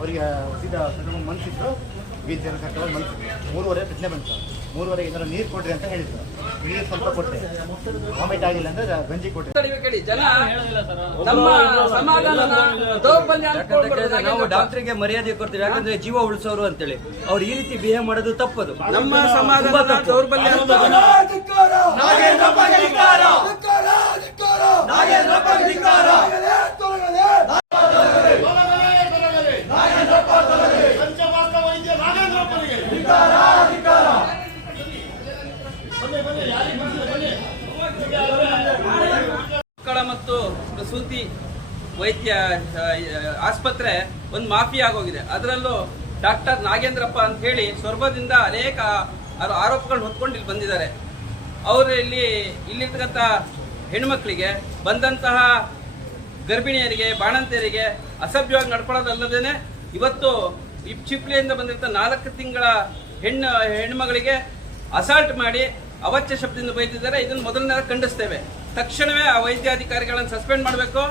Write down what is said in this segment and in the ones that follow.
ಅವರಿಗೆ ಸೀದಾ ಮನಸ್ಸಿದ್ರು ಬೀಚ್ ಜನ ಕರ್ಕೊಂಡು ಮನಸ್ಸು 3:30 ಪ್ರಶ್ನೆ ಬಂತು. 3:30 ಏನಾದ್ರು ನೀರು ಕೊಡ್ರಿ ಅಂತ ಹೇಳಿದ್ರು. ನೀರು ಸ್ವಲ್ಪ ಕೊಟ್ಟೆ, ವಾಮಿಟ್ ಆಗಿಲ್ಲ ಅಂದ್ರೆ ಗಂಜಿ ಕೊಟ್ಟೆ. ನಾವು ಡಾಕ್ಟರ್ಗೆ ಮರ್ಯಾದೆ ಕೊಡ್ತೀವಿ, ಯಾಕಂದ್ರೆ ಜೀವ ಉಳಿಸೋರು ಅಂತೇಳಿ. ಅವ್ರು ಈ ರೀತಿ ಬಿಹೇವ್ ಮಾಡೋದು ತಪ್ಪದು. ನಮ್ಮ ಸಮಾಜದ ದೌರ್ಬಲ್ಯ. ಮಕ್ಕಳ ಮತ್ತು ಪ್ರಸೂತಿ ವೈದ್ಯ ಆಸ್ಪತ್ರೆ ಒಂದು ಮಾಫಿಯಾ ಆಗೋಗಿದೆ. ಅದರಲ್ಲೂ ಡಾಕ್ಟರ್ ನಾಗೇಂದ್ರಪ್ಪ ಅಂತ ಹೇಳಿ ಸೊರಬದಿಂದ ಅನೇಕ ಆರೋಪಗಳನ್ನ ಹೊತ್ಕೊಂಡು ಇಲ್ಲಿ ಬಂದಿದ್ದಾರೆ. ಅವರು ಇಲ್ಲಿರ್ತಕ್ಕಂಥ ಹೆಣ್ಮಕ್ಳಿಗೆ ಬಂದಂತಹ ಗರ್ಭಿಣಿಯರಿಗೆ ಬಾಣಂತಿಯರಿಗೆ ಅಸಭ್ಯವಾಗಿ ನಡ್ಕೊಳ್ಳೋದಲ್ಲದೇನೆ ಇವತ್ತು ಈ ಚಿಪ್ಲಿಯಿಂದ ಬಂದಿರ್ತ 4 ತಿಂಗಳ ಹೆಣ್ಮಗಳಿಗೆ ಅಸಾಲ್ಟ್ ಮಾಡಿ ಅವಾಚ್ಯ ಶಬ್ದದಿಂದ ಬೈದಿದ್ದಾರೆ. ಇದನ್ನು ಮೊದಲನೇ ಖಂಡಿಸ್ತೇವೆ. ತಕ್ಷಣವೇ ಆ ವೈದ್ಯಾಧಿಕಾರಿಗಳನ್ನು ಸಸ್ಪೆಂಡ್ ಮಾಡಬೇಕು,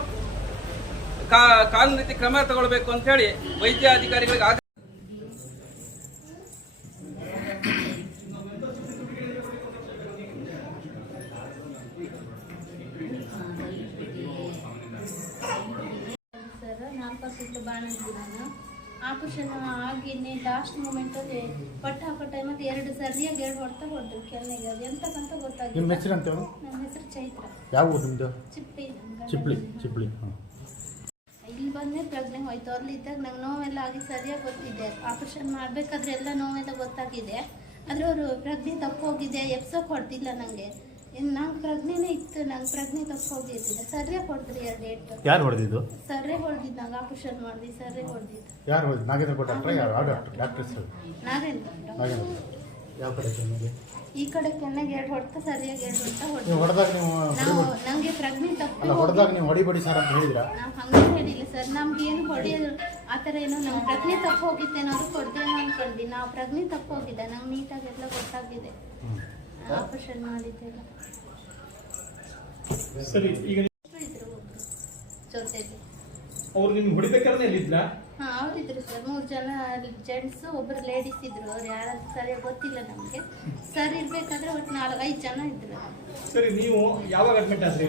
ಕಾನೂನು ರೀತಿ ಕ್ರಮ ತಗೊಳ್ಬೇಕು ಅಂತ ಹೇಳಿ ವೈದ್ಯಾಧಿಕಾರಿಗಳಿಗೆ ಆಪರೇಷನ್ ಆಗಿನೇ ಲಾಸ್ಟ್ ಮೂಮೆಂಟಲ್ಲಿ ಪಟ್ಟು ಹಾಕೋ ಟೈಮಲ್ಲಿ 2 ಸರಿಯಾಗಿ 2 ಹೊಡೆತ ಹೊಡೆದ್ರು ಕೆನ್ನೆಗೆ. ಅದು ಎಂತಕ್ಕಂತ ಗೊತ್ತಾಗಿಲ್ಲ. ನಿಮ್ಮ ಹೆಸರು ಅಂತ ಹೇಳಿ? ನನ್ನ ಹೆಸರು ಚೈತ್ರ. ಯಾವ ಊರು ನಿಮ್ಮದು? ಚಿಪ್ಲಿ. ಇಲ್ಲಿ ಬಂದೇ ಪ್ರಜ್ಞೆ ಹೋಯ್ತು. ಅಲ್ಲಿದ್ದಾಗ ನಂಗೆ ನೋವೆಲ್ಲ ಆಗಿ ಸರಿಯಾಗಿ ಗೊತ್ತಿದೆ. ಆಪರೇಷನ್ ಮಾಡಬೇಕಾದ್ರೆ ಎಲ್ಲ ನೋವೆಲ್ಲ ಗೊತ್ತಾಗಿದೆ. ಆದರೆ ಅವರು ಪ್ರಜ್ಞೆ ತಪ್ಪೋಗಿದೆ, ಎಪ್ಸೋಕೆ ಹೊಡೆದಿಲ್ಲ ನನಗೆ. ನಂಗೆ ಪ್ರಜ್ಞೆನೇ ಇತ್ತು, ನಂಗೆ ಪ್ರಜ್ಞೆ ತಪ್ಪೋಗಿದ್ದಿಲ್ಲ. ಸರ್ರೆ ಹೊಡೆದ್ರಿ 2 ಏಟು. ಯಾರು ಹೊಡೆದಿದ್ದು? ಸರ್ರೆ ಹೊಡೆದಿದ್ದು. ನಂಗೆ ಆಪರೇಷನ್ ಮಾಡಿದ್ವಿ, ಸರ್ರೆ ಹೊಡೆದಿದ್ದು. ಯಾರು ಹೊಡೆದು? ನಾಗೇಂದ್ರ ಡಾಕ್ಟರ್? ಯಾವ ಡಾಕ್ಟರ್ ಹೆಸರು? ನಾಗೇಂದ್ರ. ಯಾವ ಕಡೆ ಕೆನ್ನೆಗೆ? ಈ ಕಡೆ ಕೆನ್ನೆಗೆ 2 ಹೊಡೆತ, ಸರಿಯಾಗಿ 2 ಹೊಡೆತ ಹೊಡೆದು. ಹೊಡೆದಾಗ ನೀವು ನಂಗೆ ಪ್ರಜ್ಞೆ ತಪ್ಪು. ಹೊಡೆದಾಗ ನೀವು ಹೊಡಿಬೇಡಿ ಸರ್ ಅಂತ ಹೇಳಿದ್ರಾ? ನಾವು ಹಂಗೆ ಹೇಳಿಲ್ಲ ಸರ್. ನಮ್ಗೆ ಏನು ಹೊಡೆಯೋದು ಆ ಥರ ಏನೋ ನಮ್ಮ ಪ್ರಜ್ಞೆ ತಪ್ಪು ಹೋಗಿತ್ತೇನೋ, ಅದು ಕೊಡ್ತೇನೋ ಅನ್ಕೊಂಡ್ವಿ. ನಾವು ಪ್ರಜ್ಞೆ ತಪ್ಪು ಹೋಗಿದೆ, ನಂಗೆ ನೀಟಾಗೆಲ್ಲ ಗೊತ್ತಾಗಿದೆ. ಆಪರೇಷನ್ ಮಾಡಿದ್ದೆಲ್ಲ ಸರಿ. ಈಗ ಜೊತೆಲಿ ಅವ್ರು ನಿಮ್ಗೆ ಹೊಡಿಬೇಕಾದ್ರೆ ಎಲ್ಲಿದ್ರಾ? ಹಾಂ, ಅವರಿದ್ರು ಸರ್. 3 ಜನ ಜೆಂಟ್ಸ್, ಒಬ್ಬರು ಲೇಡೀಸ್ ಇದ್ರು. ಅವ್ರು ಯಾರಂತ ಸರಿಯಾಗಿ ಗೊತ್ತಿಲ್ಲ ನಮಗೆ. ಸರ್ ಇರ್ಬೇಕಾದ್ರೆ ಒಟ್ಟು 4-5 ಜನ ಇದ್ರು. ಸರಿ, ನೀವು ಯಾವಾಗ ಅಡ್ಮಿಟ್ ಆದ್ರಿ?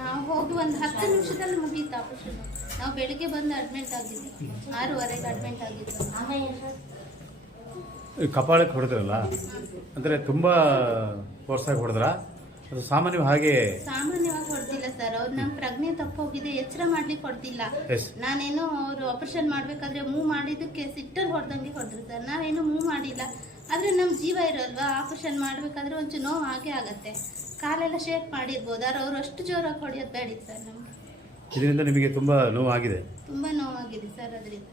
ನಾವು ಹೋಗಿ ಒಂದು 10 ನಿಮಿಷದಲ್ಲಿ ಮುಗೀತು ಆಪರೇಷನ್. ನಾವು ಬೆಳಿಗ್ಗೆ ಬಂದು ಅಡ್ಮಿಟ್ ಆಗಿದ್ವಿ. 6:15ಗೆ ಅಡ್ಮಿಟ್ ಆಗಿದ್ವಿ. ಕಪಾಳಕ್ಕೆ ಹೊಡೆದ್ರಲ್ಲ, ಅಂದರೆ ತುಂಬ ಫೋರ್ಸಾಗಿ ಹೊಡೆದ್ರ? ಅದು ಸಾಮಾನ್ಯವಾಗಿ ಹೊಡೆದಿಲ್ಲ ಸರ್. ಅವ್ರು ನಮ್ಮ ಪ್ರಜ್ಞೆ ತಪ್ಪೋಗಿದೆ, ಎಚ್ಚರ ಮಾಡ್ಲಿಕ್ಕೆ ಹೊಡೆದಿಲ್ಲ. ನಾನೇನೋ ಅವರು ಆಪರೇಷನ್ ಮಾಡ್ಬೇಕಾದ್ರೆ ಮೂವ್ ಮಾಡಿದ್ದಕ್ಕೆ ಸಿಟ್ಟಲ್ಲಿ ಹೊಡೆದಂಗೆ ಹೊಡೆದ್ರು ಸರ್. ನಾವೇನು ಮೂವ್ ಮಾಡಿಲ್ಲ. ಆದರೆ ನಮ್ಮ ಜೀವ ಇರೋಲ್ವಾ, ಆಪರೇಷನ್ ಮಾಡಬೇಕಾದ್ರೆ ಒಂಚೂರು ನೋವು ಹಾಗೆ ಆಗತ್ತೆ. ಕಾಲೆಲ್ಲ ಶೇಕ್ ಮಾಡಿರ್ಬೋದು, ಆದ್ರೆ ಅವರು ಅಷ್ಟು ಜೋರಾಗಿ ಹೊಡೆಯೋದು ಬೇಡಿತ್ತು ಸರ್. ನಮಗೆ ಇದರಿಂದ ನಿಮಗೆ ತುಂಬ ನೋವಾಗಿದೆ? ತುಂಬ ನೋವಾಗಿದೆ ಸರ್ ಅದರಿಂದ.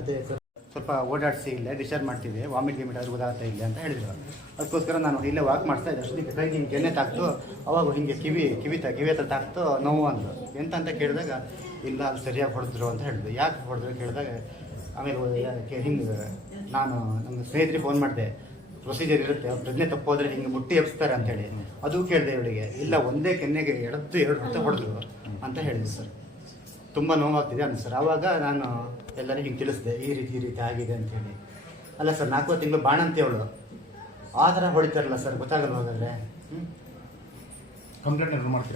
ಅದೇ ಸರ್, ಸ್ವಲ್ಪ ಓಡಾಡಿಸಿ ಇಲ್ಲೇ ಡಿಸ್ಚಾರ್ಜ್ ಮಾಡ್ತಿದ್ದೆ, ವಾಮಿಟ್ ಗಿಮಿಟ್ ಆದ್ರೂ ಗೊತ್ತಾಗ್ತಾ ಇಲ್ಲ ಅಂತ ಹೇಳಿದ್ರು. ಅದಕ್ಕೋಸ್ಕರ ನಾನು ಇಲ್ಲೇ ವಾಕ್ ಮಾಡ್ತಾ ಇದ್ದೆ. ಅಷ್ಟೊತ್ತಿಗೆ ಕೈ ಹಿಂಗೆ ಕೆನ್ನೆ ತಾಕ್ತು. ಅವಾಗ ಹಿಂಗೆ ಕಿವಿ ಹತ್ರ ತಾಕ್ತು, ನೋವು ಅಂದರು. ಎಂತ ಕೇಳಿದಾಗ ಇಲ್ಲ ಅದು ಸರಿಯಾಗಿ ಹೊಡೆದ್ರು ಅಂತ ಹೇಳಿದ್ರು. ಯಾಕೆ ಹೊಡೆದ್ರು ಕೇಳಿದಾಗ ಆಮೇಲೆ ಹಿಂಗೆ ನಾನು ನಮ್ಮ ಸ್ನೇಹಿತರಿಗೆ ಫೋನ್ ಮಾಡಿದೆ. ಪ್ರೊಸೀಜರ್ ಇರುತ್ತೆ, ಪ್ರಜ್ಞೆ ತಪ್ಪೋದ್ರೆ ಹಿಂಗೆ ಮುಟ್ಟಿ ಎಬ್ಸ್ತಾರೆ ಅಂತೇಳಿ. ಅದು ಕೇಳಿದೆ ಇವಳಿಗೆ. ಇಲ್ಲ, ಒಂದೇ ಕೆನ್ನೆಗೆ 2 ಹೊಡೆತ ಹೊಡೆದ್ರು ಅಂತ ಹೇಳಿದ್ರು ಸರ್. ತುಂಬ ನೋವಾಗ್ತಿದೆ ಅಂತ ಸರ್. ಆವಾಗ ನಾನು ಎಲ್ಲರೂ ಹಿಂಗೆ ತಿಳಿಸಿದೆ, ಈ ರೀತಿ ಆಗಿದೆ ಅಂತೇಳಿ. ಅಲ್ಲ ಸರ್, 4 ತಿಂಗಳು ಬಾಣಂತಿ ಅವಳು. ಆ ಥರ ಹೊಡಿತಾರಲ್ಲ ಸರ್, ಗೊತ್ತಾಗಲ್ವ? ಹಾಗಾದರೆ ಕಂಪ್ಲೇಂಟ್ ಮಾಡ್ತೀರಾ?